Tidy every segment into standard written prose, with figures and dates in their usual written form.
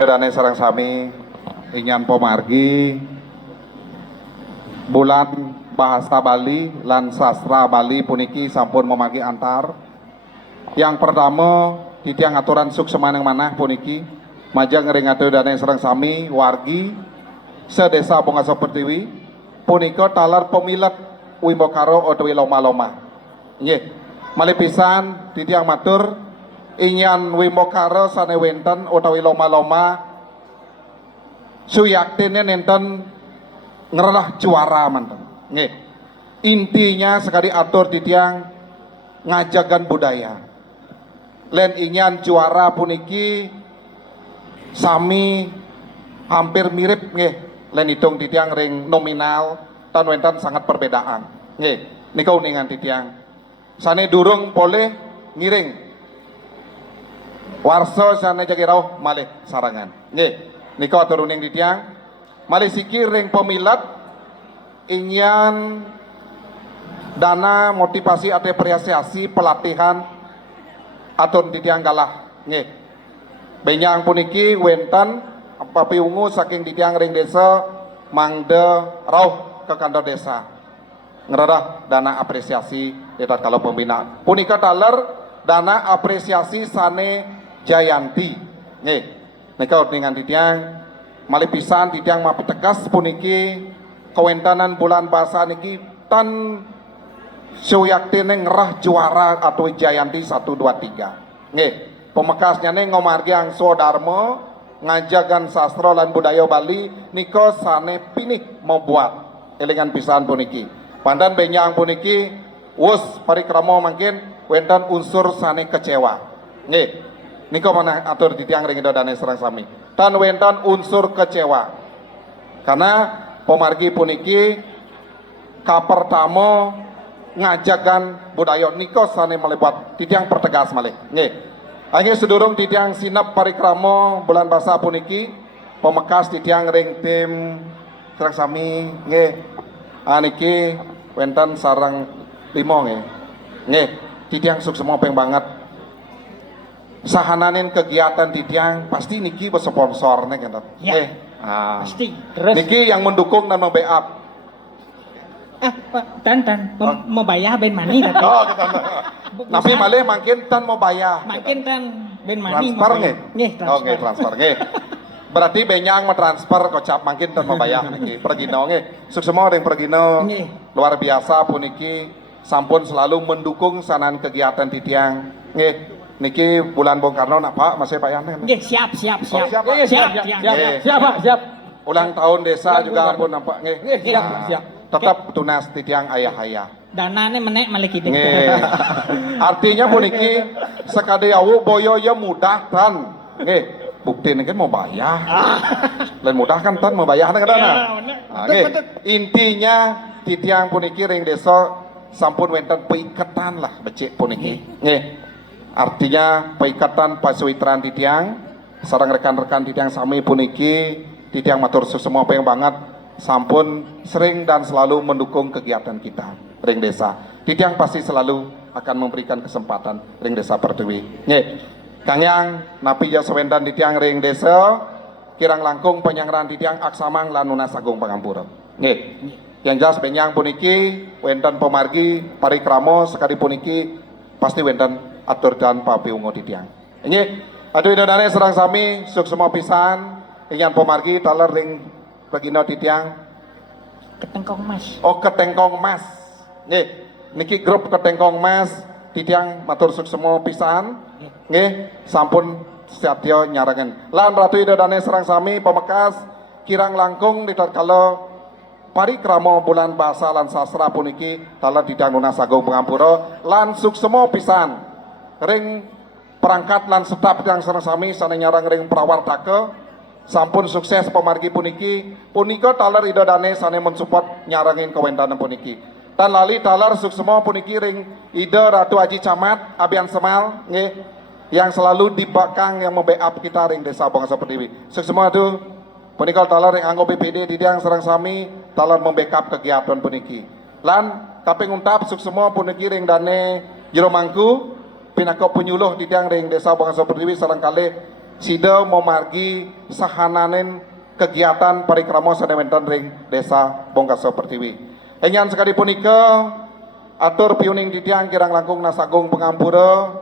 Dane sareng sami ingin pomargi bulan bahasa Bali lan sastra Bali puniki sampun memargi antar. Yang pertama titiang aturan suksema yang manah puniki majang ngeringato dane sareng sami wargi sedesa Bongaso Pertiwi punika talar pemilet Wimbokaro utawi loma-loma. Nggih, malih pisan titiang matur inyan Wimbokaro sane wenten utawi loma-loma suyaktine nenten ngerah juara manten. Nggih. Intinya sekali atur titiang ngajagan budaya. Len inyan juara puniki sami hampir mirip nggih. Len hitung titiang ring nominal tan wenten sangat perbedaan. Nggih. Nika uningan titiang. Sane durung boleh ngiring. Warso sane jagirauh malih sarangan. Nggih. Nika atur uning titiang. Malih sikir ring pemilat inyan dana motivasi atau apresiasi pelatihan atur titiang galah. Nggih. Benyang puniki wenten papiungu saking titiang ring desa mangde rauh ke kantor desa. Ngeredah dana apresiasi eta kalau pembinaan. Punika taler dana apresiasi sane Jayanti. Nggih. Nika dengan titiang malih pisan titiang mapi tegas puniki kewentanan bulan bahasa niki tan suyaktine ngerah juara atau Jayanti 1 2 3. Nggih, pemekasnya nih ngomargi ang Sodarmo ngajagan sastra lan budaya Bali niko sane pinih mau buat elingan pisan puniki. Pandan benyang puniki wus parikramo mungkin wenten unsur sane kecewa. Nggih. Niko mana atur titiang ring dane serang sami. Tan wenten unsur kecewa. Karena pemargi puniki kapertamo ngajagan budaya niko sane melebat titiang pertegas malih. Nggih. Angge sedurung titiang sinap parikramo bulan basa puniki pemekas titiang ring tim serang sami nggih. Aniki wenten sarang limo nggih. Nggih, titiang suksema peng banget. Sahananin kegiatan titiang pasti niki bersponsornya kan. Ya. Pasti. Terus Niki yang mendukung dan membackup. Pak tan mau bayar ben mani tapi. Oh, kita. Tapi malih makin tan mau bayar. Makin tan ben mani. Transfer nggih. Nggih, transfer. Oke, transfer nggih. Berarti benyang mentransfer kocap makin tan mau bayar niki. Pergino nggih. Suksema ring pergino. Nggih. Luar biasa puniki sampun selalu mendukung sanan kegiatan titiang. Nggih. Niki bulan Bung Karno nak Pak, masih Pak Yanten. Nggih, siap. siap. Siap. Siap. Siap. Ulang tahun desa juga pun nampak nggih. Siap. Tetap tunas titiang ayah-ayah. Danane menek malih kitu. Nggih. Artinya puniki sekade awu boyo ya mudah tan. Nggih. Bukti ini kan mau bayar. Lain mudah kan tan mau bayar kan dana. Nggih. Intinya titiang puniki ring desa sampun wenten peikatan lah becik puniki. Nggih. Artinya peikatan pasuitran titiang sareng rekan-rekan titiang sami puniki titiang matur semua peng banget sampun sering dan selalu mendukung kegiatan kita ring desa. Titiang pasti selalu akan memberikan kesempatan ring desa Pertiwi. Nggih. Kang Yang napi ya sewendan titiang ring desa kirang langkung penyangran titiang aksamang lan nunas agung pangampura. Nggih. Yang jelas penyang puniki wenten pemargi parikramo sekali puniki pasti wenten atur dan papiungo titiang. Nggih. Aduh idodane serang sami suksema pisan ingin pemargi taler ring bagino titiang Ketengkong Mas. oh ketengkong mas. Nggih. Niki grup ketengkong mas titiang matur suksema pisan. Nggih, sampun satya nyarengen. Lan ratu idodane serang sami pemekas kirang langkung ditatkala parikramo bulan bahasa lan sastra puniki taler didang nunas agung pangampura lan suksema pisan ring perangkat lan staf yang serang sami sane nyarang ring prawartake sampun sukses pemargi puniki punika taler idodane sane mensupport nyarangin kewentanan puniki tan lali taler suksema puniki ring ide Ratu Haji Camat Abian Semal nggih yang selalu di belakang yang membackup kita ring desa Bongaso Pertiwi suksema itu punika taler ring anggo BPD didang serang sami taler membackup kegiatan puniki lan kaping untap suksema puniki ring dane jero mangku pinaka penyuluh di tiang ring desa Bongaso Pertiwi sareng kalih sida memargi sahananen kegiatan parikrama sedementan ring desa Bongkaso Pertiwi. Enyan sekali punika atur piuning titiang kirang langkung nasagung pengampura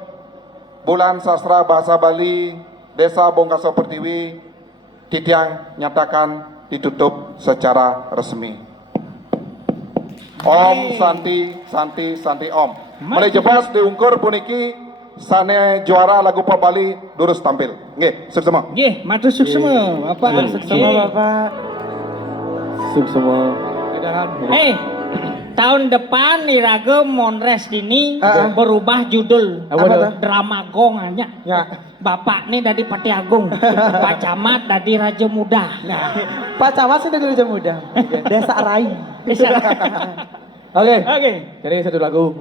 bulan sastra bahasa Bali desa Bongkaso Pertiwi titiang nyatakan ditutup secara resmi. Om Santi Santi Santi Om. Mulai jelas diungkur puniki sane juara lagu pop Bali durus tampil. Nggih, sukses. Nggih, matur suksema Bapak. Sama Bapak. Suksema. Tahun depan Iraga Monres ini berubah judul Apa tuh? drama gong aja. Ya. Bapak nih dari Pati Agung, Pak Camat dari Raja Muda. Nah, Pak Camat sih dari Raja Muda. Desa Rai. bisa. Oke. Oke. Jadi satu lagu.